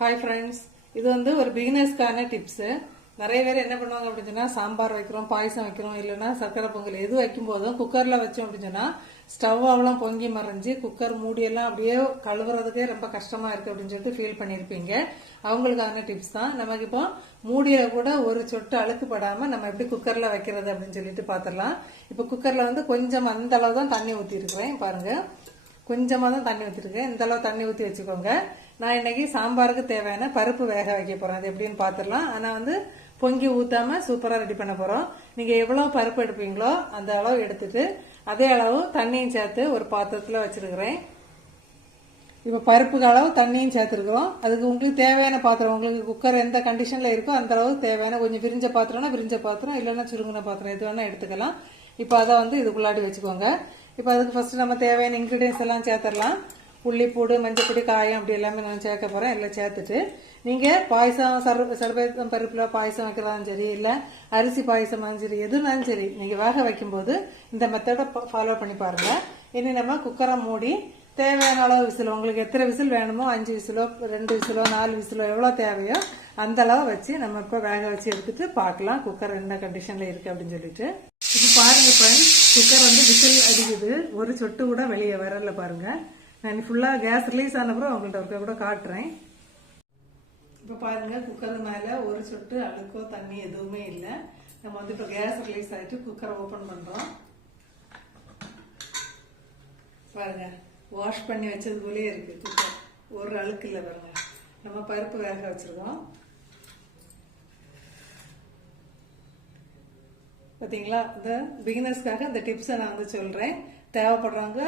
Hi friends, இது வந்து ஒரு பிகினர்ஸ்க்கான டிப்ஸு. நிறைய பேர் என்ன பண்ணுவாங்க அப்படின்னு சொன்னா, சாம்பார் வைக்கிறோம், பாயசம் வைக்கிறோம், இல்லைன்னா சக்கரை பொங்கல் எது வைக்கும் போதும் குக்கரில் வச்சோம் அப்படின்னு சொன்னா ஸ்டவ் அவ்வளோ பொங்கி மறைஞ்சு குக்கர் மூடியெல்லாம் அப்படியே கழுவுறதுக்கே ரொம்ப கஷ்டமா இருக்கு அப்படின்னு சொல்லிட்டு ஃபீல் பண்ணியிருப்பீங்க. அவங்களுக்கான டிப்ஸ் தான். நமக்கு இப்போ மூடியில கூட ஒரு சொட்டு அழுக்கு படாம நம்ம எப்படி குக்கர்ல வைக்கிறது அப்படின்னு சொல்லிட்டு பார்த்துடலாம். இப்போ குக்கர்ல வந்து கொஞ்சம் அந்த அளவு தான் தண்ணி ஊற்றி இருக்கிறேன். பாருங்க, கொஞ்சமாக தான் தண்ணி ஊற்றிருக்கேன். இந்த அளவு தண்ணி ஊற்றி வச்சுக்கோங்க. நான் இன்னைக்கு சாம்பாருக்கு தேவையான பருப்பு வேக வைக்க போறேன். அது எப்படின்னு பார்த்துடலாம். ஆனால் வந்து பொங்கி ஊத்தாம சூப்பராக ரெடி பண்ண போறோம். நீங்க எவ்வளவு பருப்பு எடுப்பீங்களோ அந்த அளவு எடுத்துட்டு அதே அளவு தண்ணியும் சேர்த்து ஒரு பாத்திரத்தில் வச்சிருக்கிறேன். இப்போ பருப்புக்கு அளவு தண்ணியும் சேர்த்துருக்குறோம். அதுக்கு உங்களுக்கு தேவையான பாத்திரம், உங்களுக்கு குக்கர் எந்த கண்டிஷன்ல இருக்கோ அந்த அளவு தேவையான, கொஞ்சம் விரிஞ்ச பாத்திரம்னா விரிஞ்ச பாத்திரம், இல்லைன்னா சுருங்கின பாத்திரம் எது வேணா எடுத்துக்கலாம். இப்போ அதை வந்து இதுக்குள்ளாடி வச்சுக்கோங்க. இப்போ அதுக்கு ஃபர்ஸ்ட் நம்ம தேவையான இன்கிரீடியன்ஸ் எல்லாம் சேர்த்துடலாம். புள்ளிப்பூடு, மஞ்சப்பொடி, காயம் அப்படி எல்லாமே நான் சேர்க்க போறேன். எல்லாம் சேர்த்துட்டு நீங்க பாயசம் சர்பத்தம் பருப்புல பாயசம் வைக்கிறதாலும் சரி, இல்ல அரிசி பாயசமாலும் சரி, எதுனாலும் சரி, நீங்க வேக வைக்கும் போது இந்த மெத்தடை ஃபாலோ பண்ணி பாருங்க. இனி நம்ம குக்கரை மூடி தேவையான அளவு விசில், உங்களுக்கு எத்தனை விசில் வேணுமோ, 5 விசிலோ 2 விசிலோ 4 விசிலோ எவ்வளவு தேவையோ அந்த அளவு வச்சு நம்ம இப்ப வேக வச்சு எடுத்துட்டு பார்க்கலாம் குக்கர் என்ன கண்டிஷன்ல இருக்கு அப்படின்னு சொல்லிட்டு. இப்ப பாருங்க ஃப்ரெண்ட்ஸ், குக்கர் வந்து விசில் அடிக்குது, ஒரு சொட்டு கூட வெளியே வரல. பாருங்க, நான் ஃபுல்லா கேஸ் ரிலீஸ் ஆனப்புறம் உங்கள்கிட்ட ஒருக்க கூட காட்டுறேன். இப்ப பாருங்க, குக்கர் மேல ஒரு சொட்டு அழுக்கோ தண்ணி எதுவுமே இல்லை. நம்ம வந்து இப்ப கேஸ் ரிலீஸ் ஆயிட்டு குக்கரை ஓபன் பண்றோம். பாருங்க, வாஷ் பண்ணி வச்சது போலயே இருக்கு குக்கர், ஒரு அழுக்கு இல்லை. பாருங்க, நம்ம பருப்பு வேக வச்சிருக்கோம். பாத்தீங்களா? இந்த பிகினர்ஸ்க்காக இந்த டிப்ஸை நான் வந்து சொல்றேன். தேவைப்படுறவங்க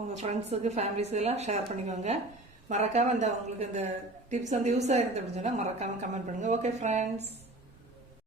உங்க ஃப்ரெண்ட்ஸுக்கு, ஃபேமிலிஸுக்கு எல்லாம் ஷேர் பண்ணிக்கோங்க. மறக்காம உங்களுக்கு இந்த டிப்ஸ் வந்து யூஸ் ஆயிருந்து அப்படின்னு சொன்னா மறக்காம கமெண்ட் பண்ணுங்க. Okay friends.